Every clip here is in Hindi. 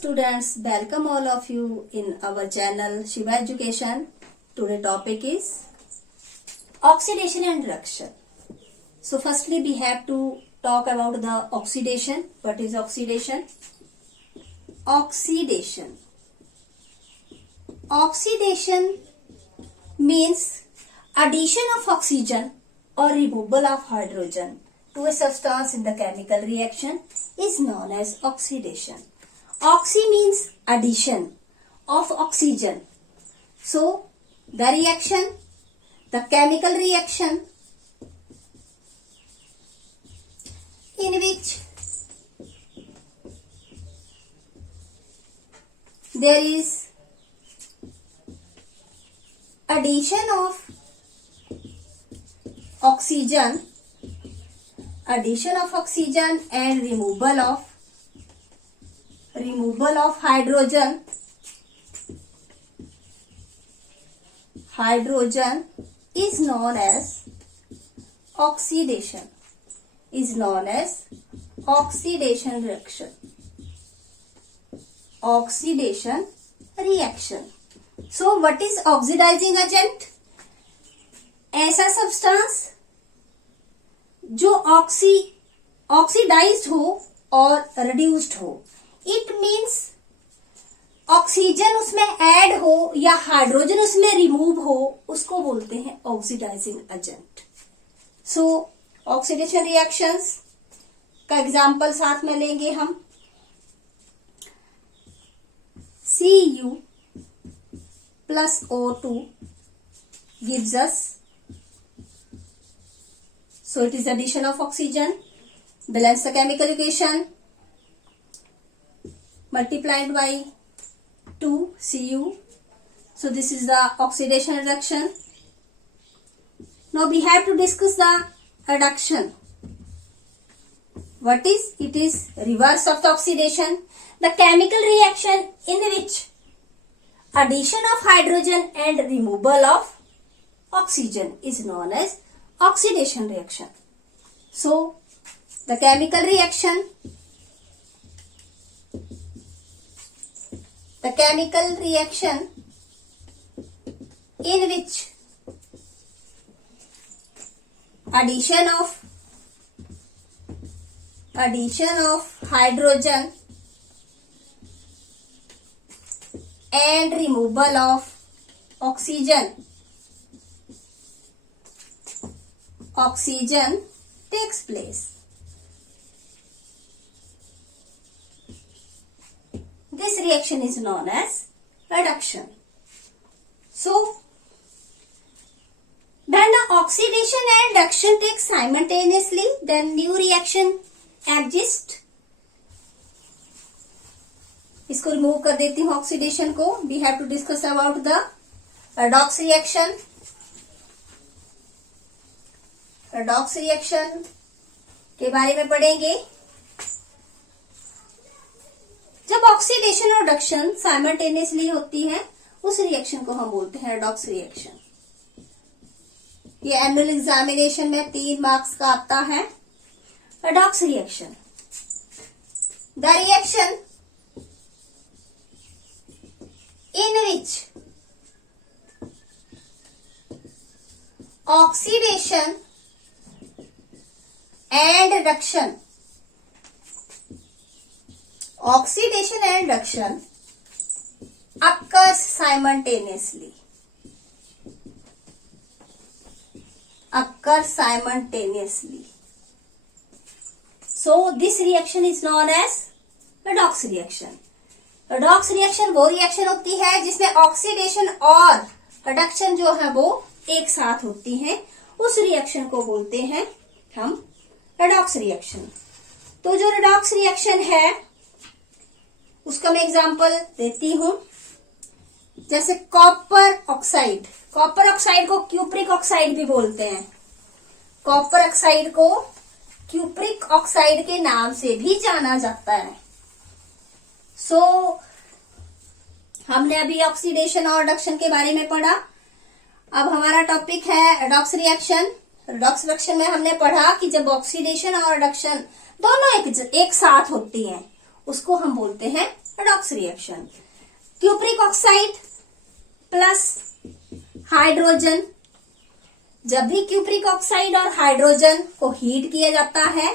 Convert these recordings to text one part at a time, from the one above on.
students, welcome all of you in our channel Shiva Education. Today topic is oxidation and reduction. So firstly we have to talk about the oxidation. What is oxidation? Oxidation means addition of oxygen or removal of hydrogen to a substance in the chemical reaction is known as oxidation. Oxy means addition of oxygen. So the reaction, the chemical reaction in which there is addition of oxygen and removal of hydrogen is known as oxidation, oxidation reaction. So what is oxidizing agent? ऐसा सब्सटेंस जो ऑक्सीडाइज्ड हो और रिड्यूस्ड हो. इट मीन्स ऑक्सीजन उसमें ऐड हो या हाइड्रोजन उसमें रिमूव हो, उसको बोलते हैं oxidizing agent. So oxidation reactions का एग्जांपल साथ में लेंगे हम. Cu plus O2 gives us, so it is addition of oxygen. Balance the chemical equation, multiplied by 2 Cu. So this is the oxidation reduction. Now we have to discuss the reduction. What is? It is reverse of the oxidation. The chemical reaction in which addition of hydrogen and removal of oxygen is known as oxidation reaction. So the chemical reaction in which addition of hydrogen and removal of oxygen takes place. This reaction is known as reduction. So when the oxidation and reduction take simultaneously, then new reaction exists. इसको रिमूव कर देती हूँ ऑक्सीडेशन को. We have to discuss about the redox reaction. Redox reaction के बारे में पढ़ेंगे. जब ऑक्सीडेशन और रिडक्शन साइमल्टेनियसली होती है, उस रिएक्शन को हम बोलते हैं रेडॉक्स रिएक्शन. ये एनुअल एग्जामिनेशन में 3 मार्क्स का आता है. Redox reaction, the reaction in which oxidation and reduction occurs simultaneously. So this reaction is known as redox reaction. Redox reaction वो रिएक्शन होती है जिसमें ऑक्सीडेशन और रिडक्शन जो है वो एक साथ होती हैं. उस रिएक्शन को बोलते हैं हम रेडॉक्स रिएक्शन. तो जो रेडॉक्स रिएक्शन है उसका मैं एग्जांपल देती हूं. जैसे कॉपर ऑक्साइड को क्यूप्रिक ऑक्साइड भी बोलते हैं. कॉपर ऑक्साइड को क्यूप्रिक ऑक्साइड के नाम से भी जाना जाता है. हमने अभी ऑक्सीडेशन और रिडक्शन के बारे में पढ़ा. अब हमारा टॉपिक है रेडॉक्स रिएक्शन. रेडॉक्स रिएक्शन में हमने पढ़ा कि जब ऑक्सीडेशन और रिडक्शन दोनों एक साथ होती हैं, उसको हम बोलते हैं redox reaction. Cupric oxide plus hydrogen, जब भी क्यूप्रिक ऑक्साइड और हाइड्रोजन को हीट किया जाता है,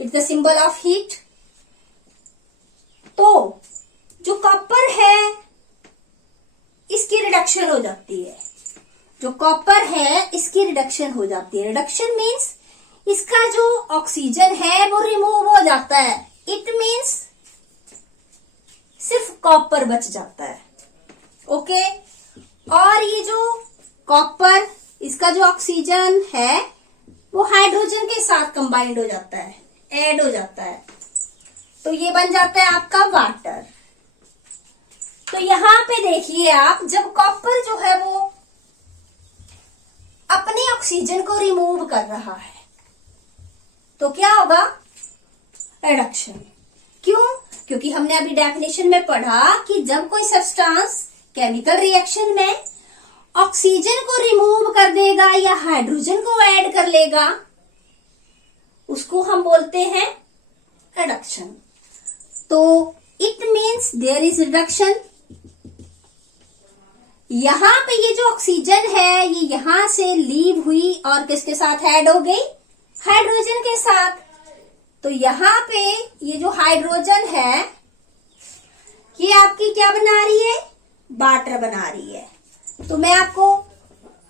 it's the symbol of heat, तो जो कॉपर है इसकी रिडक्शन हो जाती है। जो कॉपर है इसकी रिडक्शन हो जाती है। रिडक्शन मीन्स इसका जो ऑक्सीजन है वो रिमूव हो जाता है। इट मीन्स सिर्फ कॉपर बच जाता है। ओके, और ये जो कॉपर, इसका जो ऑक्सीजन है वो हाइड्रोजन के साथ कंबाइंड हो जाता है, ऐड हो जाता है, तो ये बन जाता है आपका वाटर। तो यहां पे देखिए आप, जब कॉपर जो है वो अपने ऑक्सीजन को रिमूव कर रहा है तो क्या होगा? रिडक्शन। क्यों? क्योंकि हमने अभी डेफिनेशन में पढ़ा कि जब कोई सब्सटेंस केमिकल रिएक्शन में ऑक्सीजन को रिमूव कर देगा या हाइड्रोजन को ऐड कर लेगा, उसको हम बोलते हैं रिडक्शन। तो it means there is reduction. यहां पे ये जो ऑक्सीजन है ये यहां से लीव हुई और किसके साथ ऐड हो गई? हाइड्रोजन के साथ। तो यहां पे ये जो हाइड्रोजन है ये आपकी क्या बना रही है? वाटर बना रही है। तो मैं आपको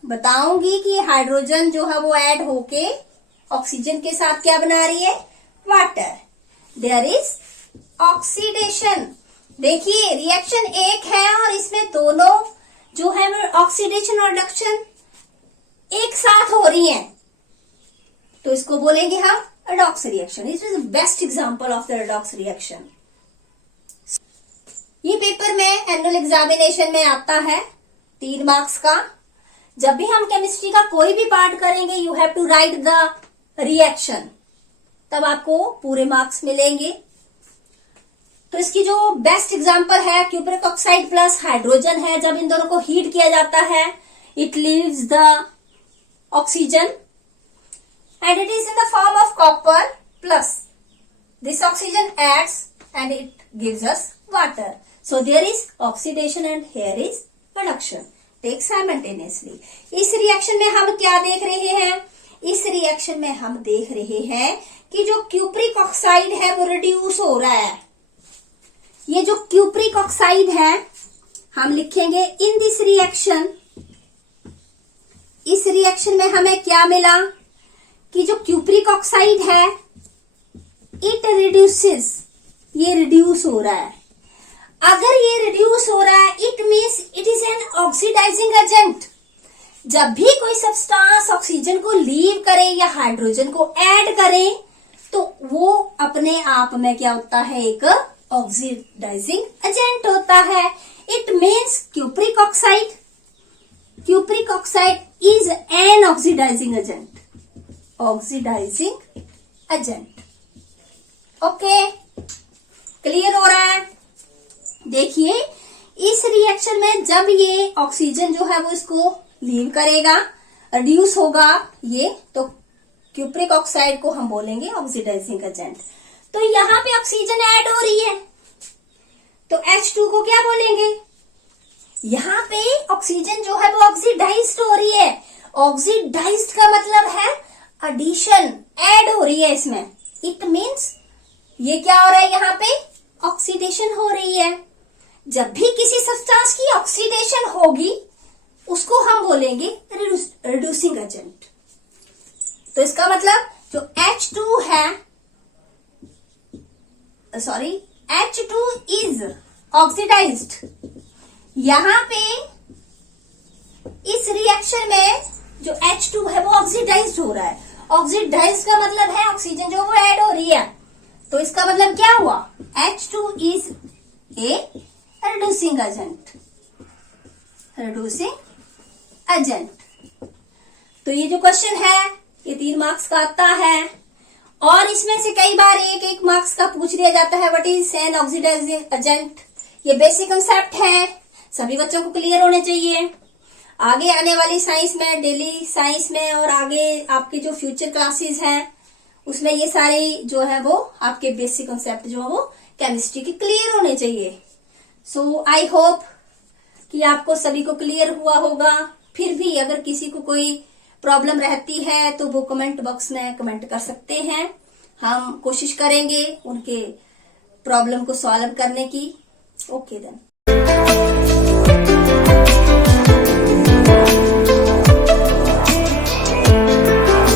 बताऊंगी कि हाइड्रोजन जो है वो ऐड होके ऑक्सीजन के साथ क्या बना रही है? वाटर। There is oxidation. देखिए रिएक्शन एक है और इसमें दोनों जो है वो ऑक्सीडेशन और रिडक्शन एक साथ हो रही हैं, तो इसको बोलेंगे हम redox reaction. It is best example of the redox reaction. ये पेपर में एनुअल एग्जामिनेशन में आता है 3 मार्क्स का। जब भी हम केमिस्ट्री का कोई भी पार्ट करेंगे, you have to write the reaction, तब आपको पूरे मार्क्स मिलेंगे। तो इसकी जो बेस्ट एग्जांपल है क्यूप्रिक ऑक्साइड प्लस हाइड्रोजन है। जब इन दोनों को हीट किया जाता है, it leaves the oxygen and it is in the form of copper plus this oxygen adds and it gives us water. So there is oxidation and here is reduction. Take simultaneously. इस रिएक्शन में हम क्या देख रहे हैं? इस रिएक्शन में हम देख रहे हैं कि जो क्यूप्रिक ऑक्साइड है वो रिड्यूस हो रहा है। ये जो क्यूप्रिक ऑक्साइड है हम लिखेंगे इन दिस रिएक्शन। इस रिएक्शन में हमें क्या मिला कि जो क्यूप्रिक ऑक्साइड है इट रिड्यूसेस, ये रिड्यूस हो रहा है। अगर ये रिड्यूस हो रहा है it means it is an oxidizing agent. जब भी कोई सब्सटेंस ऑक्सीजन को लीव करे या हाइड्रोजन को ऐड करे तो वो अपने आप में क्या होता है? एक ऑक्सीडाइजिंग एजेंट होता है। It means cupric oxide is an oxidizing agent. Oxidizing agent. Okay, clear हो रहा है? देखिए इस रिएक्शन में जब ये ऑक्सीजन जो है वो इसको लीव करेगा, रिड्यूस होगा ये, तो क्यूप्रिक ऑक्साइड को हम बोलेंगे ऑक्सीडाइजिंग एजेंट। तो यहां पे ऑक्सीजन ऐड हो रही है तो H2 को क्या बोलेंगे? यहां पे ऑक्सीजन जो है वो ऑक्सीडाइज्ड हो रही है। ऑक्सीडाइज्ड का मतलब है एडिशन, ऐड हो रही है इसमें। इट मीन्स ये क्या हो रहा है? यहां पे ऑक्सीडेशन हो रही है। जब भी किसी सब्सटेंस की ऑक्सीडेशन होगी उसको हम बोलेंगे रिड्यूसिंग एजेंट। तो इसका मतलब जो H2 है, H2 इज ऑक्सीडाइज्ड। यहां पे इस रिएक्शन में जो H2 है वो ऑक्सीडाइज्ड हो रहा है। ऑक्सीडाइज्ड का मतलब है ऑक्सीजन जो वो ऐड हो रही है। तो इसका मतलब क्या हुआ? H2 is a reducing agent. Reducing agent. तो ये जो क्वेश्चन है ये 3 मार्क्स का आता है और इसमें से कई बार 1-1 मार्क्स का पूछ लिया जाता है। What is an oxidizing agent? ये बेसिक कंसेप्ट है, सभी बच्चों को क्लियर होने चाहिए। आगे आने वाली साइंस में, डेली साइंस में और आगे आपके जो फ्यूचर क्लासेस हैं उसमें ये सारे जो है वो आपके बेसिक कंसेप्ट जो है वो केमिस्ट्री के क्लियर होने चाहिए। सो आई होप कि आपको सभी को क्लियर हुआ होगा। फिर भी अगर किसी को कोई प्रॉब्लम रहती है तो वो कमेंट बॉक्स में कमेंट कर सकते हैं। हम कोशिश करेंगे उनके प्रॉब्लम को सॉल्व करने की। Okay then.